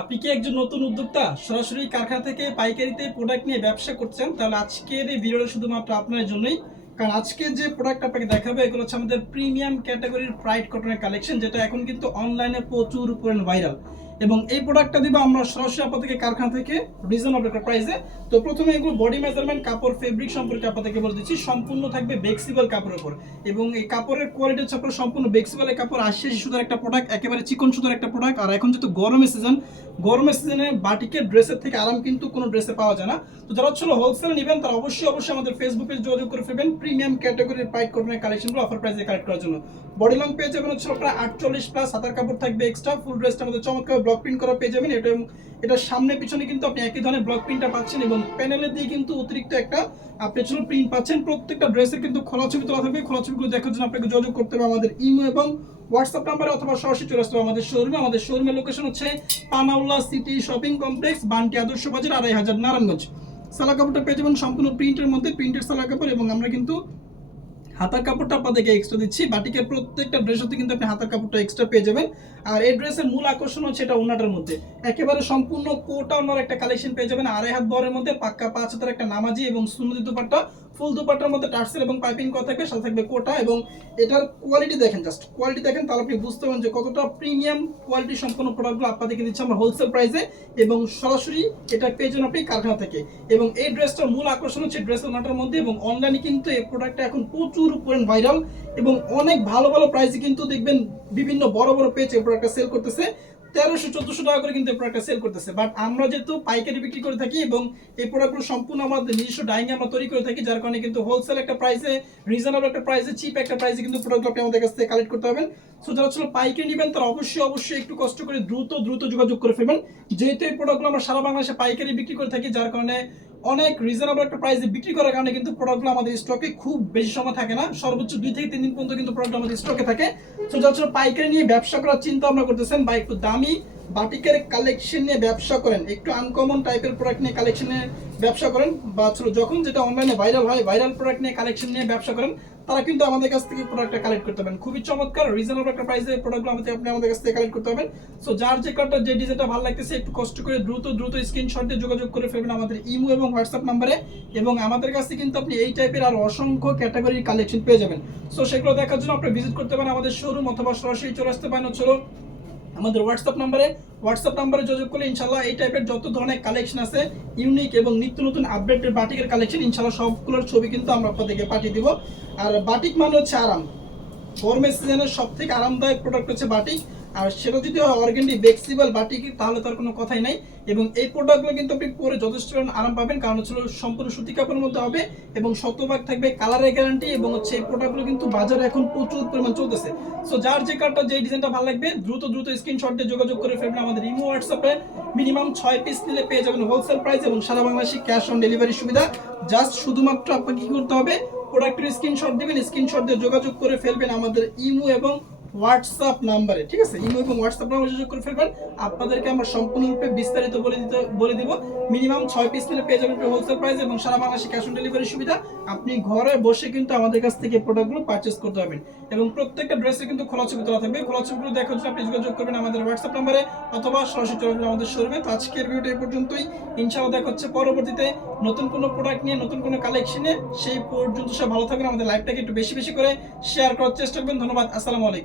আপনি কি একজন নতুন উদ্যোক্তা? সরাসরি কারখানা থেকে পাইকারিতে প্রোডাক্ট নিয়ে ব্যবসা করছেন, তাহলে আজকের এই ভিডিওটা শুধুমাত্র আপনার জন্যই। কারণ আজকে যে প্রোডাক্ট আপনাকে দেখাবে, এগুলো হচ্ছে আমাদের প্রিমিয়াম ক্যাটাগরির প্রাইড কটনের কালেকশন যেটা এখন কিন্তু অনলাইনে প্রচুর পরিমাণ ভাইরাল এবং এই প্রোডাক্টটা দিব আমরা সরাসরি আপনাদেরকে কারখানা থেকে রিজনেবল একটা প্রাইসে তো প্রথমে এগুলো বডি মেজারমেন্ট কাপড় ফেব্রিক সম্পর্কে আপনাদেরকে বলে দিচ্ছি। সম্পূর্ণ থাকবে বেক্সিবল কাপড়ের উপর। এবং এই কাপড়ের কোয়ালিটি হচ্ছে আপনার সম্পূর্ণ বেক্সিবল এই কাপড়, আশি সুতার একটা প্রোডাক্ট একেবারে চিকন সুতার একটা প্রোডাক্ট আর এখন যেহেতু গরমের সিজন গরমের সিজনে বাটিকের ড্রেসের থেকে আরাম কিন্তু কোনো ড্রেসে পাওয়া যায় না। তো যারা ছিল হোলসেল নেবেন, তারা অবশ্যই অবশ্যই আমাদের ফেসবুকে যোগাযোগ করে ফেলবেন। প্রিমিয়াম ক্যাটাগরির প্রাইড কটনের কালেকশনগুলো অফার প্রাইসে কালেক্ট করার জন্য। বডি লং পেয়ে যাবেন হচ্ছে প্রায় আটচল্লিশ প্লাস হাতার কাপড় থাকবে এক্সট্রা ফুল ড্রেসটা আমাদের চমৎকার ব্লক প্রিন্ট করা পেয়ে যাবেন। এটা এটা সামনে পিছনে কিন্তু আপনি একই ধরনের ব্লক প্রিন্টটা পাচ্ছেন এবং প্যানেলের দিয়ে কিন্তু অতিরিক্ত একটা পেছনে প্রিন্ট পাচ্ছেন। প্রত্যেকটা ড্রেসের কিন্তু খোলা ছবি তোলা থাকবে। খোলা ছবিগুলো দেখার জন্য আপনাকে যোগাযোগ করতে হবে আমাদের ইমো এবং হোয়াটসঅ্যাপ নাম্বারে অথবা সরাসরি চলে আসতে আমাদের শোরুমে আমাদের শোরুমের লোকেশন হচ্ছে Panaulla city shopping complex Banti Adarsha Bazar, আড়াই হাজার নারায়ণগঞ্জ। সালা কাপড়টা পেয়ে যাবেন সম্পূর্ণ প্রিন্টের মধ্যে। প্রিন্টের সালা কাপড় এবং আমরা কিন্তু হাতার কাপড়টা আপনাদেরকে এক্সট্রা দিচ্ছি। বাটিকের প্রত্যেকটা ড্রেস হতে কিন্তু আপনি হাতার কাপড়টা এক্সট্রা পেয়ে যাবেন। আর এই ড্রেসের মূল আকর্ষণ হচ্ছে এটা ওনাটার মধ্যে। একেবারে সম্পূর্ণ কোটা ওনার একটা কালেকশন পেয়ে যাবেন। আড়াই হাত বরের মধ্যে পাক্কা পাঁচ হাতের একটা নামাজি এবং সুন্দর দুপাট্টা। ফুল দুপাট্টার মধ্যে টার্সেল এবং পাইপিং করা থাকবে, সাথে থাকবে কোটা এবং এটার কোয়ালিটি দেখেন জাস্ট কোয়ালিটি দেখেন, তাহলে আপনি বুঝতে পারেন যে কতটা প্রিমিয়াম কোয়ালিটি সম্পন্ন প্রোডাক্টগুলো আপনাদেরকে দিচ্ছি আমরা হোলসেল প্রাইসে এবং সরাসরি এটা পেয়ে যাবেন আপনি কারখানা থেকে। এবং এই ড্রেসটার মূল আকর্ষণ হচ্ছে ড্রেস ওনাটার মধ্যে এবং অনলাইনে কিন্তু এই প্রোডাক্টটা এখন প্রচুর পরিমাণ ভাইরাল এবং অনেক ভালো ভালো প্রাইসে কিন্তু দেখবেন বিভিন্ন বড় বড় পেজ এই প্রোডাক্টটা সেল করতেছে। তেরোশো, চোদ্দশো টাকা করে কিন্তু এই প্রোডাক্টটা সেল করতেছে। বাট আমরা যেহেতু পাইকারি বিক্রি করে থাকি এবং এই প্রোডাক্টগুলো সম্পূর্ণ আমাদের নিজস্ব ডাইং আমরা তৈরি করে থাকি, যার কারণে কিন্তু হোলসেল একটা প্রাইসে রিজনেবল একটা প্রাইসে চিপ একটা প্রাইসে কিন্তু প্রোডাক্ট আপনি আমাদের কাছ থেকে কালেক্ট করতে পারবেন। সো যারা ছিল পাইকারি নেবেন, তারা অবশ্যই অবশ্যই একটু কষ্ট করে দ্রুত দ্রুত যোগাযোগ করে ফেলবেন। যেহেতু এই প্রোডাক্টগুলো আমরা সারা বাংলাদেশে পাইকারি বিক্রি করে থাকি, যার কারণে অনেক রিজনেবল একটা প্রাইসে বিক্রি করার কারণে কিন্তু প্রোডাক্টগুলো আমাদের স্টকে খুব বেশি সময় থাকে না। সর্বোচ্চ দুই থেকে তিন দিন পর্যন্ত কিন্তু প্রোডাক্ট আমাদের স্টকে থাকে। সো যারা পাইকারি নিয়ে ব্যবসা করার চিন্তা ভাবনা করতেছেন, বা একটু দামি বাটিকের কালেকশন নিয়ে ব্যবসা করেন, একটু আনকমন টাইপের প্রোডাক্ট নিয়ে কালেকশনে ব্যবসা করেন, বা যখন যেটা অনলাইনে ভাইরাল হয় ভাইরাল প্রোডাক্ট নিয়ে কালেকশন নিয়ে ব্যবসা করেন তারা কিন্তু আমাদের কাছ থেকে প্রোডাক্টটা কালেক্ট করতে পারেন খুবই চমৎকার রিজনেবল একটা প্রাইসে প্রোডাক্টগুলো আমাদের আপনি আমাদের কাছ থেকে কালেক্ট করতে পারবেন। সো যার যে কার্ডটা যে ডিজাইনটা ভালো লাগতেছে, একটু কষ্ট করে দ্রুত দ্রুত স্ক্রিনশট দিয়ে যোগাযোগ করে ফেলবেন আমাদের ইমো এবং হোয়াটসঅ্যাপ নাম্বারে এবং আমাদের কাছে কিন্তু আপনি এই টাইপের আর অসংখ্য ক্যাটাগরির কালেকশন পেয়ে যাবেন। সো সেগুলো দেখার জন্য আপনি ভিজিট করতে পারেন আমাদের শোরুম অথবা সরাসরি চলে আসতে পারেন হচ্ছিল আমাদের হোয়াটসঅ্যাপ নাম্বারে হোয়াটসঅ্যাপ নাম্বারে যোগাযোগ করলে ইনশাল্লাহ এই টাইপের যত ধরনের কালেকশন আছে ইউনিক এবং নিত্য নতুন আপডেটেড বাটিকের কালেকশন ইনশাল্লাহ সবগুলোর ছবি কিন্তু আমরা আপনাদেরকে পাঠিয়ে দিব। আর বাটিক মানে হচ্ছে আরাম। গরমের সিজনের সব থেকে আরামদায়ক প্রোডাক্ট হচ্ছে বাটিক আর সেটা যদি অর্গেন্ডি ফ্লেক্সিবল বাটিক তাহলে তার কোনো কথাই নাই। এবং এই প্রোডাক্টগুলো কিন্তু আপনি পরে যথেষ্ট আরাম পাবেন, কারণ হচ্ছে সম্পূর্ণ সুতি কাপড়ের মধ্যে হবে এবং শতভাগ থাকবে কালারের গ্যারান্টি এবং হচ্ছে এই প্রোডাক্টগুলো কিন্তু বাজারে এখন প্রচুর পরিমাণ চলতেছে। সো যার যে কার্ডটা যে ডিজাইনটা ভালো লাগবে, দ্রুত দ্রুত স্ক্রিনশট দিয়ে যোগাযোগ করে ফেলবেন আমাদের ইমো হোয়াটসঅ্যাপে মিনিমাম ছয় পিস নিলে পেয়ে যাবেন হোলসেল প্রাইস এবং সারা বাংলাদেশে ক্যাশ অন ডেলিভারি সুবিধা। জাস্ট শুধুমাত্র আপনাকে কি করতে হবে প্রোডাক্টের স্ক্রিনশট দিবেন স্ক্রিনশট দিয়ে যোগাযোগ করে ফেলবেন আমাদের ইমো এবং হোয়াটসঅ্যাপ নাম্বারে ঠিক আছে? ইমো এবং হোয়াটসঅ্যাপ নাম্বারে যোগাযোগ করে ফেলবেন। আপনাদেরকে আমরা সম্পূর্ণরূপে বিস্তারিত বলে দিতে, বলে দিব। মিনিমাম ছয় পিস নিলে পেয়ে যাবেন হোলসেল প্রাইস এবং সারা বাংলাদেশে ক্যাশ অন ডেলিভারি সুবিধা। আপনি ঘরে বসে কিন্তু আমাদের কাছ থেকে প্রোডাক্টগুলো পারচেস করতে পারবেন। এবং প্রত্যেকটা ড্রেসে কিন্তু খোলা ছবি তোলা থাকবে। খোলা ছবিগুলো দেখার জন্য আপনি যোগাযোগ করবেন আমাদের হোয়াটসঅ্যাপ নাম্বারে অথবা সরাসরি চলে আসবেন আমাদের শোরুমে তো আজকের ভিডিওটা এই পর্যন্তই। ইনশাআল্লাহ দেখা হচ্ছে পরবর্তীতে নতুন কোনো প্রোডাক্ট নিয়ে, নতুন কোনো কালেকশনে সেই পর্যন্ত সব ভালো থাকবেন। আমাদের লাইভটাকে একটু বেশি বেশি করে শেয়ার করার চেষ্টা করবেন। ধন্যবাদ। আসসালামু আলাইকুম।